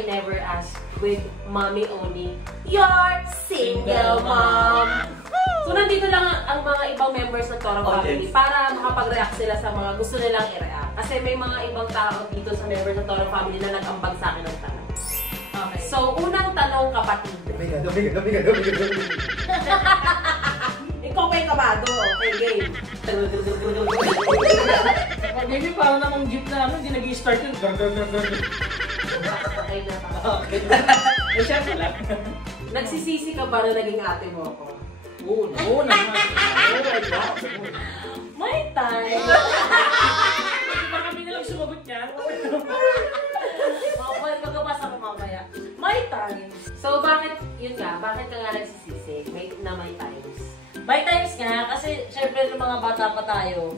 I never ask with Mommy Oni, your single mom. So nandito lang ang mga ibang members ng Toro Family para makapag-react sila sa mga gusto nilang i-react. Kasi may mga ibang tao dito sa members ng Toro Family na nag-ambag sa akin ng tanong. Okay. So, unang tanong, kapatid. Ikaw kay kabado. Okay, game. Maybe parang namang jeep na ano, hindi nag-i-start yun. Okay na. Okay. Eh, syempre lang. Nagsisisi ka ba na naging ate mo ako? Oo naman. May time. Baka kami nalang sumagot niya. Magkabasa ko mamaya. May times. So, bakit, yun nga, bakit ka nga nagsisisi? May times. May times nga, kasi syempre nung mga bata pa tayo,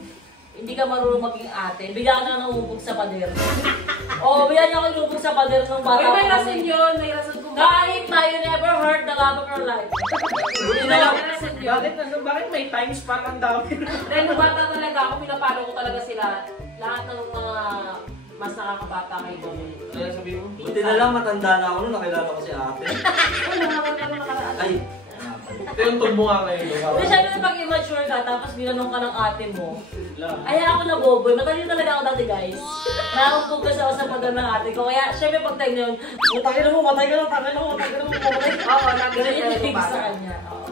hindi ka marunong maging ate. Bigyan ka na nangubog sa pader. Oo, bigyan niya ako inubog sa pader nung bata pa. May rason yun, may rason kung kahit tayo never heard the love of your life. Bakit may times pa ang dami? Dahil nung bata talaga ako, pinapalo ko talaga sila. Lahat ng mga mas nakakabata kay Donnie. Ano sabihin mo? Buti na lang matanda na ako nung nakilala ko si ate. Ano naman ka nung nakaraan? Ay! Ito yung tumbo nga ngayon. Kasi syempre pag immature ka, tapos binanong ka ng ate mo. Ay, ako na boboy. Matalino talaga ako dati, guys. Nakakupog kasi ako sa pader ng ate ko. Kaya syempre pag time na yun, matay ka na mo, matay ka na mo, matay ka na mo, matay ka na mo, matay ka na mo. Oo, nagano'n Ganun yung yung sa kanya. Oo.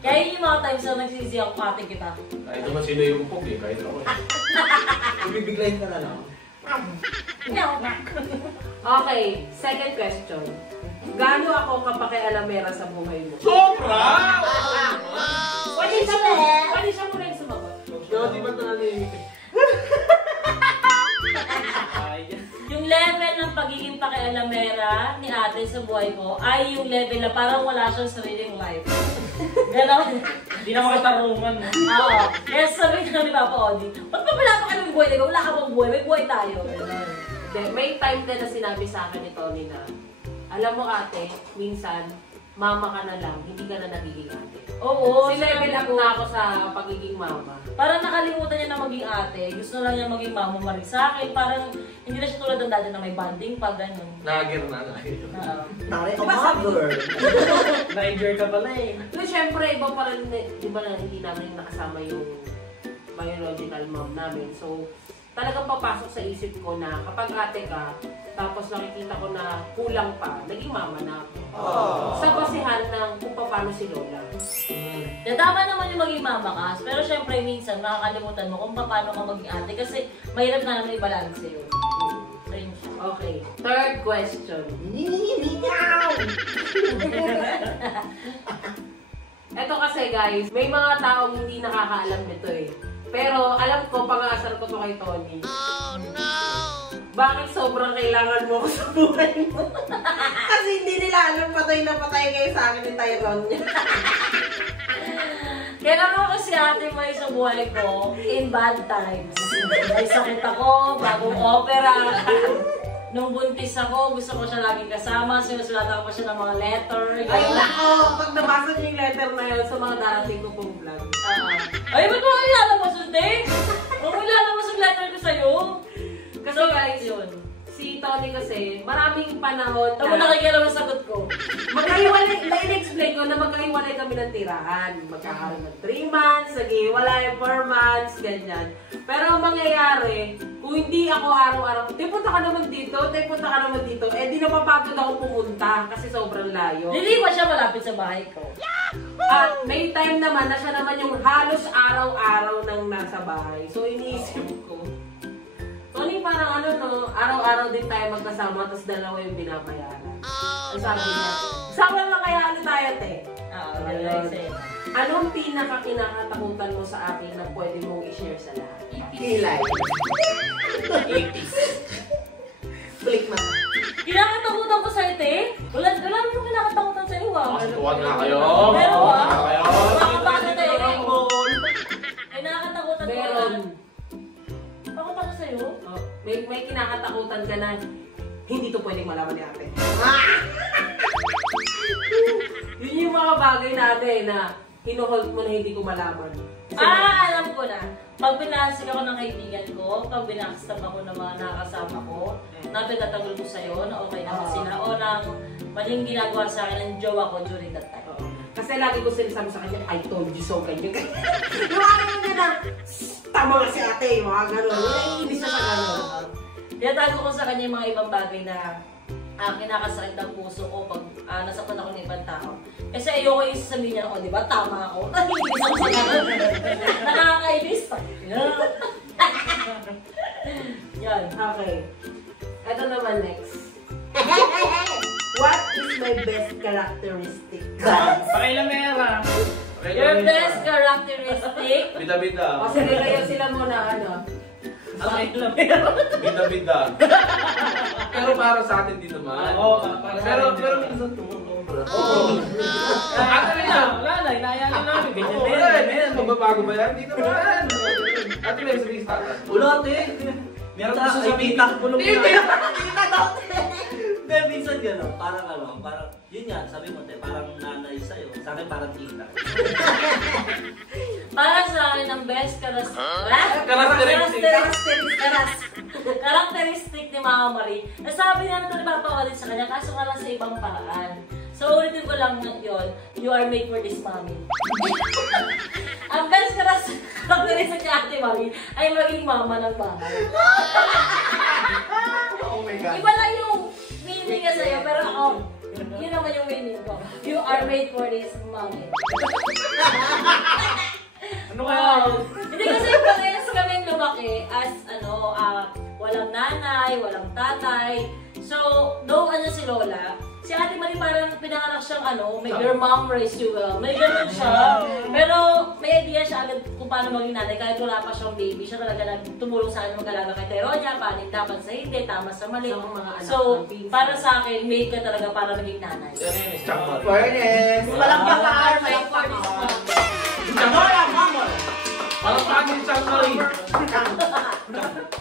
Kaya yun yung mga times na nagsisi ako, ate kita. Kahit naman sino yung upog eh, kahit ako eh. Ibibiglayin ka na lang. Okay, second question. Gaano ako kapakialamera sa buhay mo? Sobra! Pwede siya mo rin sumagot. Yo, di ba nananimik? Yung level ng pagiging pakialamera ni ate sa buhay ko ay yung level na parang wala siyang sariling life. Ganon. Hindi na makatarungan. Oo. Kaya sabi ko ni Papa Odi, ba't pa wala pa kami ng buhay? Diba? Wala ka bang buhay? May buhay tayo. May time din na sinabi sa akin ni Tony na, alam mo ate, minsan, mama ka na lang, hindi ka na nagiging ate. Oo. Silevel up na ako sa pagiging mama. Parang nakalimutan niya na maging ate. Gusto na lang niya maging mama marig sa akin. Parang hindi na siya tulad ng dati na may bonding pa, gano'n. Nagir na. Tari ka mother! Na-enjoy ka pala eh. So, syempre, iba pa rin, di ba na hindi namin nakasama yung biological mom namin. So, talagang papasok sa isip ko na kapag ate ka, tapos nakikita ko na kulang pa, naging mama na ako. Sa basihan ng kung paano si Lola. Tama naman yung maging mama ka, pero syempre minsan makakalimutan mo kung paano ka maging ate kasi mahirap na naman i-balance yun. Okay, third question. Ito kasi guys, may mga taong hindi nakakaalam nito eh. Pero alam ko, pang-aasar ko to kay Tony. Oh no! Bakit sobrang kailangan mo ako sa buhay mo? Kasi hindi nila alam, patay na patay kayo sa akin ni Tyrone niya. Kailangan ko si ate May sa buhay ko in bad times. May sakit ako, bagong opera. Nung buntis ako, gusto ko siya laging kasama. Sinusulatan ko siya ng mga letter. Ay nako, pag nabasa niyo yung letter na yun sa mga darating ko pong vlog. Ay, ba't mo kilala mo, Sunday? Ba't mo kilala mo sa letter ko sa'yo? Kasi guys, yun. Si Tony kasi, maraming panahon Tapos nakikialam ang sagot ko. magkahiwalay, na-explain ko na magkahiwalay kami ng tirahan. Magkakaroon ng 3 months, naghiwalay 4 months, ganyan. Pero ang mangyayari, kung hindi ako araw-araw, punta ka naman dito, punta ka naman dito, eh di napapagod ako pumunta kasi sobrang layo. Liliwan siya malapit sa bahay ko. At may time naman na siya naman yung halos araw-araw nang nasa bahay. So iniisip ko, Tony, parang ano no, araw-araw din tayo magkasama, tapos dalawa yung binabayaran. Oh, sabi niya, sama lang kaya ano tayo, te? Anong pinaka-kinakatakutan mo sa akin na pwede mong i-share sa lahat? Kilay. 80s. Flick man. Kinakatakutan ko sa'yo, te? Wala naman yung kinakatakutan sa'yo, ah. Tuwan nga kayo. Pero, ah. Kayo. Bakit te? Ay, nakakatakutan ko. Meron. Bakit ako sa'yo? Oh, may kinakatakutan ka na hindi to pwedeng malaman ni ate. Yun yung mga bagay natin na hinuhold mo na hindi ko malaman. Alam ko na. Pag binasik ako ng kaibigan ko, pag binakstab ako ng mga nakasama ko, na pinatagol ko sa'yo, na okay naman sila, o nang maling ginagawa sa akin ng jowa ko during that time. Kasi lagi ko sinasabi sa kanya, I told you so, ganyan. Yung ano nga na, tama nga si ate, yung mga gano'n. Naiinis na sa gano'n. Tinatago ko sa kanya yung mga ibang bagay na kinakasakit ng puso ko pag nasaktan ako ng ibang tao. Kasi ayoko yung sasabihin niya, di ba, tama ako. Naiinis ako sa gano'n. Nakakainis. Yan. Okay. Ito naman next. What is my best characteristic? Pakilamera. Your best characteristic? Bida-bida. O sige kayo sila muna, ano? Pakilamera. Bida-bida. Pero para sa atin din naman. Oo, para sa atin din pero naman. minsan tumutubra. Oo. Ate rin na. Wala na, inayaan namin. Ganyan Oo, din. wala eh. Magbabago ba yan? Hindi naman. Ate may sabihin sa atin. Wala, ate. Meron Tapos na, sasabihin, kita. pulong Kita daw. Hindi, minsan gano'n. Parang, yun nga, sabi mo, te, parang nanay sa'yo. Sa akin, parang tita. Para sa akin, ang best characteristic ni Mama Marie. Nasabi niya na napapawalit sa kanya, kaso nga lang sa ibang paraan. So, ulitin ko lang yun, you are made for this mommy. Ang best characteristic ni Ate Marie ay maging mama ng bahay. Oh my God. Iba lang yung meaning niya sa'yo, pero ako, yun naman yung meaning ko. You are made for this mommy. Ano kaya? Hindi kasi parehas kaming lumaki as walang nanay, walang tatay. So, though si Lola, si Ate Marie parang pinanganak siyang may your mom raised you well. May ganun siya. Pero may idea siya agad kung paano maging nanay kahit wala pa siyang baby. Siya talaga tumulong sa akin mag-alaga kay Teronia, paano dapat sa hindi, tama sa mali. So, para sa akin, made ka talaga para maging nanay. Yan yun, is Chuck Marie. Fairness! Palakpakan! Palakpakan! Chamora, mama! Parang pagin ni Chuck Marie.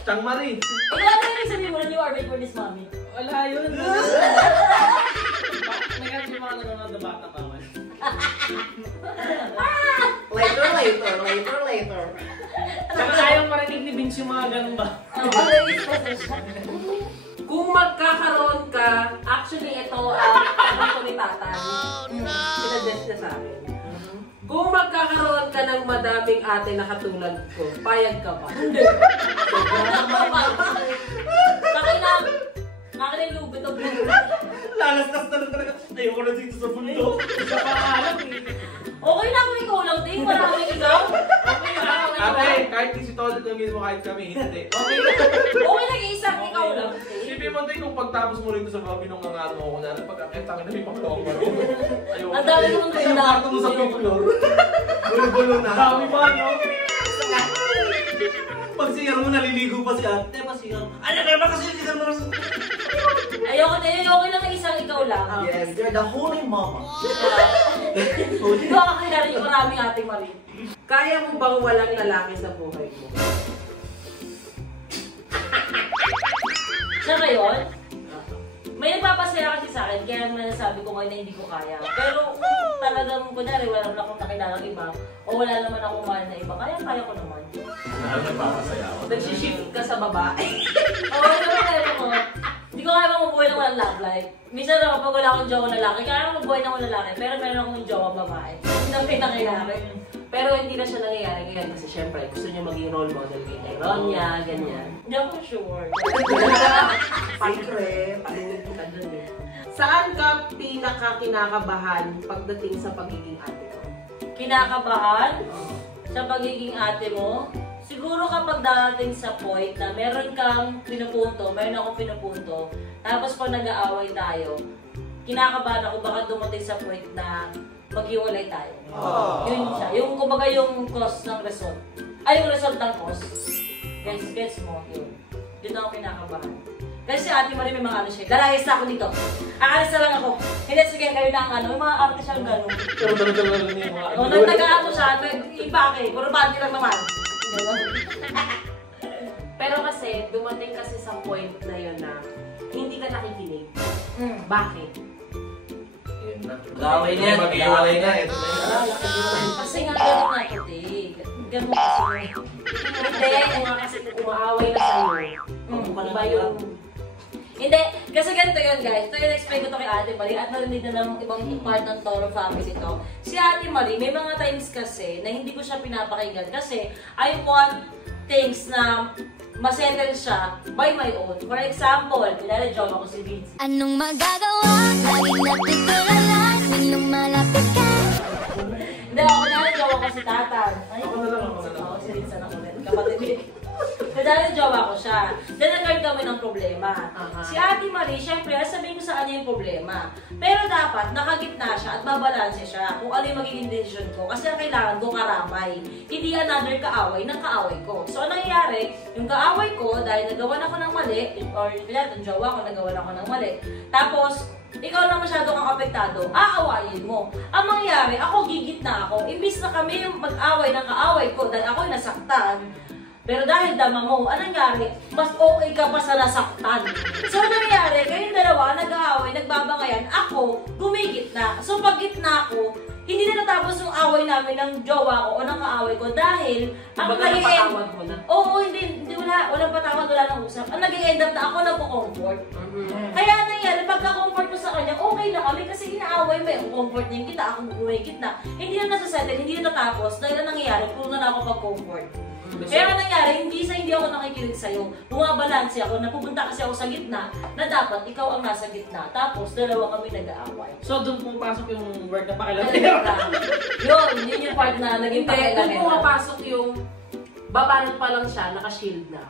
Chuck Marie. Ikaw ano yung sabihin mo na you are made for this mommy? Wala yun. May kasi yung mga nanonood na bata pa man. Later. Saka ayaw marinig ni Vince yung mga ganun ba? Kung magkakaroon ka, actually ito ang tanong ko ni Tatan. Sinadjust niya sa akin. Kung magkakaroon ka ng madaming ate na katulad ko, payag ka ba? Hindi. Akin yung lubit o Lalastas na lang talaga. Ayoko na dito sa bundok. Isa pa alam eh. okay na kung ikaw lang, Ting. Maraming ikaw. Okay na ako Ate, kahit di si Tolid ang mismo, kahit kami, hindi. Okay na isang ikaw lang, Ting. Sipin mo tayo kung pagtapos mo rito sa mga binong nga ano ko na pagkakita ka na may paklong pa rin. Ayoko. Ang dami naman kayo na. Parto mo sa fifth floor. Gulo-gulo na. Dami ba, no? Pag sigar mo, naliligo pa si ate. Pasigar. Ano naman kasi sigar mo? Ayoko na yun. Okay lang na isang ikaw lang. Yes, you're the holy mama. Hindi ko kakilala yung maraming Ate Marie. Kaya mo bang walang lalaki sa buhay mo? Siya ngayon, may nagpapasaya kasi sa akin, kaya naman nasabi ko ngayon na hindi ko kaya. Pero talagang, kunwari, wala naman akong nakilalang iba, o wala naman akong mahal na iba, kaya ko naman. Ano nagpapasaya ako? Nagsishift ka sa babae. Oo, naman kaya ko. Hindi ko kaya mabubuhay ng walang love life. Minsan lang kapag wala akong jowa lalaki, kaya ako mabuhay ng walang lalaki, pero meron akong jowa babae. Hindi na pinangyayari. Pero hindi na siya nangyayari ngayon kasi syempre gusto niya maging role model kay Teronia, ganyan. Hindi ako sure. Secret. Palungkot ka dun eh. Saan ka pinaka-kinakabahan pagdating sa pagiging ate ko? Kinakabahan sa pagiging ate mo? Siguro kapag darating sa point na meron kang pinupunto, meron akong pinupunto, tapos pag nag-aaway tayo, kinakabahan ako baka dumating sa point na maghiwalay tayo. Yun siya. Yung kumbaga yung cause ng result. Ay, yung result ng cause. Gets mo? Yun. Yun ako kinakabahan. Kasi si Ate Marie may mga ano siya. Lalayas na ako dito. Aalis na lang ako. Hindi, sige, kayo na ang yung mga arte siyang gano'n. Pero talaga niya yung mga O, nag-ano siya, nag-ibake. Puro bati lang naman. Pero kasi, dumating kasi sa point na yun na hindi ka nakikinig. Bakit? Yun na. Gawin yan. Mag-iwalay na, ito na yun. Kasi nga ganun nga ito, ganun kasi. Hindi, kasi umaaway na sa'yo. Iba yung... Hindi, kasi ganito yun guys. Ito yung explain ko to kay Ate Marie at narinig na ng ibang part ng Toro family to. Si Ate Marie, may mga times kasi na hindi ko siya pinapakinggan kasi I want things na masettle siya by my own. For example, pinala-job ako si Vince. Anong magagawa? Laging natutulala nang lumalapit ka. Hindi, ako pinala-job ako si Tatan. Ay, Ako na lang. ako si Rinsan ako din. Kapatid. Pinala-job ako siya. Then nagkaroon kami ng problema. Si Ate Marie, syempre, sabihin ko sa kanya yung problema. Pero dapat, nakagitna siya at babalanse siya kung ano yung magiging decision ko. Kasi ang kailangan ko karamay. Hindi another kaaway ng kaaway ko. So, ang nangyayari, yung kaaway ko, dahil nagawan ako ng mali, or yung jowa ko, nagawan ako ng mali. Tapos, ikaw na masyado kang apektado, aawayin mo. Ang mangyayari, ako gigitna ako. Imbis na kami yung mag-away ng kaaway ko dahil ako'y nasaktan, pero dahil dama mo, anong nangyari? Mas okay ka pa sa nasaktan. So, nangyari, kayong dalawa, nag-aaway, nagbabangayan, ako, gumigitna. So, pag gitna ko, hindi na natapos yung away namin ng jowa ko o ng kaaway ko dahil ang nag-i-end... Oo, hindi walang patawad, wala nang usap. Ang nag-i-end up na ako nagpo-comfort. Kaya nangyari, pagka-comfort ko sa kanya, okay na kami kasi inaaway mo yung comfort niya, kita ako gumigitna. Hindi na nasasettle, hindi na natapos dahil ang nangyayari, puro na ako pag-comfort. Kaya ang nangyari, hindi ako nakikinig sa'yo. Bumabalanse ako, napupunta kasi ako sa gitna na dapat ikaw ang nasa gitna. Tapos, dalawa kami nag-aaway. So, doon pumapasok yung word na pakilamera. Yun yung part na naging Hindi, doon pakilamera. pumapasok yung babanat pa lang siya, naka-shield na.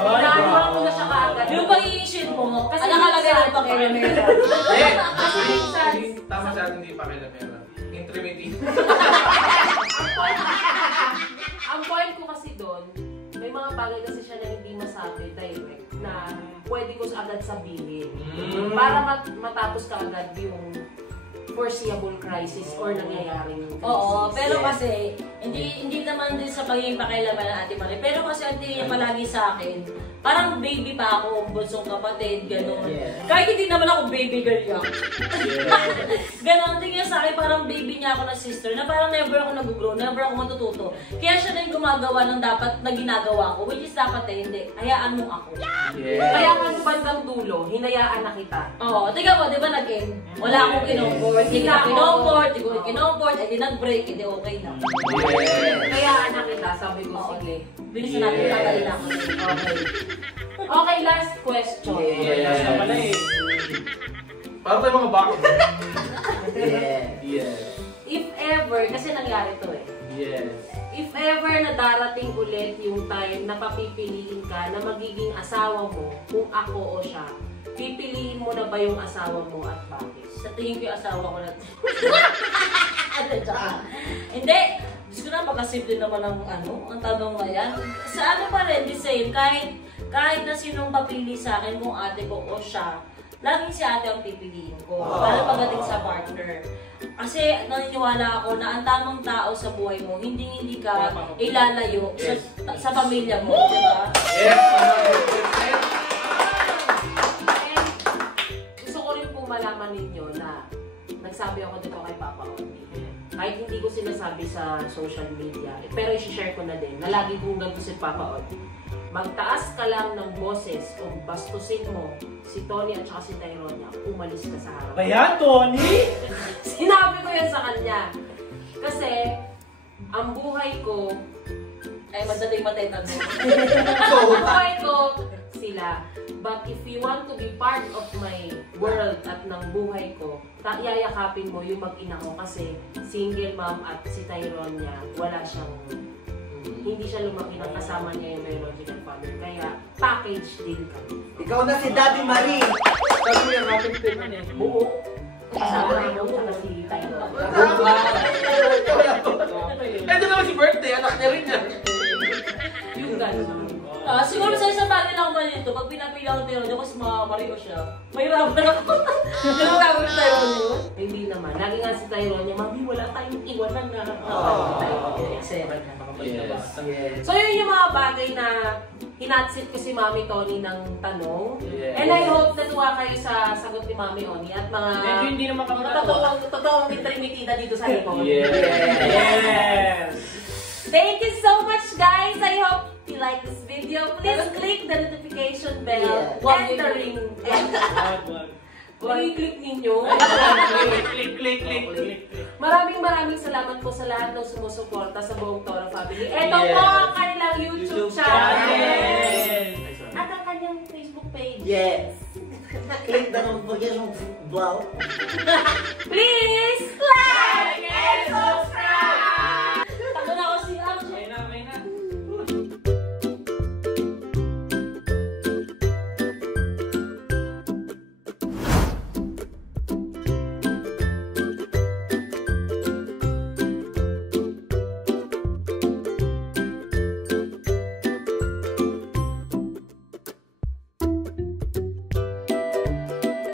Inaano ko na siya kaagad. Yung pag-i-shield mo, Kasi kasi nakalagay minsan, ng pakilamera. Tama sa atin, hindi pakilamera. Intimidate. Ang point ko kasi doon, may mga bagay kasi siya na hindi masabi direct na pwede ko agad sabihin. Para matapos ka agad yung foreseeable crisis or nangyayaring crisis. Oo, pero kasi, hindi naman din sa pagiging pakialaman ng Ate Marie. Pero kasi ang tingin niya palagi sa akin, parang baby pa ako, bunsong kapatid, gano'n. Kahit hindi naman ako baby girl yan. Gano'n, tingin niya sa akin, parang baby niya ako na sister, na parang never ako nag-grow, never ako matututo. Kaya siya na yung gumagawa ng dapat na ginagawa ko, which is dapat hindi. Hayaan mo ako. Kaya nga sa bandang dulo, hinayaan na kita. Oo, tingnan mo, di ba nag-end? Wala akong kinomport, hindi na kinomport, hindi ko kinomport, hindi nag-break, hindi okay na. Hayaan na kita, sabi ko, sige. Bilisan natin, tatali na ako. Okay. Okay, last question. Yes. Na pala eh. Para tayo mga bako. Yes. If ever, kasi nangyari to eh. Yes. If ever na darating ulit yung time na papipiliin ka na magiging asawa mo, kung ako o siya, pipiliin mo na ba yung asawa mo at bakit? Sa tingin ko yung asawa ko na. Hindi. Diyos ko na, pagkasimple naman ang ang tanong na yan. Sa ano pa rin, the same, kahit na sinong papili sa akin, kung ate ko o siya, laging si ate ang pipiliin ko. Para pagdating sa partner. Kasi naniniwala ako na ang tamang tao sa buhay mo, hindi ka ilalayo sa pamilya mo, di ba? Gusto ko rin pong malaman ninyo na nagsabi ako dito kay Papa Oni. Kahit hindi ko sinasabi sa social media, pero i-share ko na din, na lagi kong ganito si Papa Oni. Magtaas ka lang ng boses o bastusin mo si Tony at saka si Tyronia, umalis ka sa harap. Kaya, Tony? Sinabi ko yan sa kanya. Kasi, ang buhay ko, Ay, madaling matay tanong. ang buhay ko, sila. But if you want to be part of my world at ng buhay ko, yayakapin mo yung mag-ina ko kasi single mom at si Tyronia, wala siyang, hindi siya lumaki ng kasama niya yung biological father. Kaya, package deal kami. Ikaw na si Daddy Marie. Sabi mo yung ating timan eh. Buo. Kasama niya tsaka si Tyronia. Ito naman si birthday, anak niya rin yan. Yung gano'n. Siguro sa isang bagay na ako malito, pag pinapila ko tayo, ako si mga Mario siya. Mahirapan ako. Mahirapan tayo yun. Hindi naman. Lagi nga si Tyronia, Mami, wala tayong iwanan na. Yes. So yun yung mga bagay na hinatsit ko si Mami Tony ng tanong. Yes. And I hope natuwa kayo sa sagot ni Mami Oni at mga Medyo hindi naman kami natuwa. totoong intrimitida dito sa likod. Yes! Thank you so much, guys. I hope you like this video. Please click the notification bell and the ring. I-click ninyo. Click. Maraming salamat po sa lahat ng sumusuporta sa buong Toro family. Ito po ang kanilang YouTube channel. At ang kanyang Facebook page. Yes. Click the notification bell. Please like!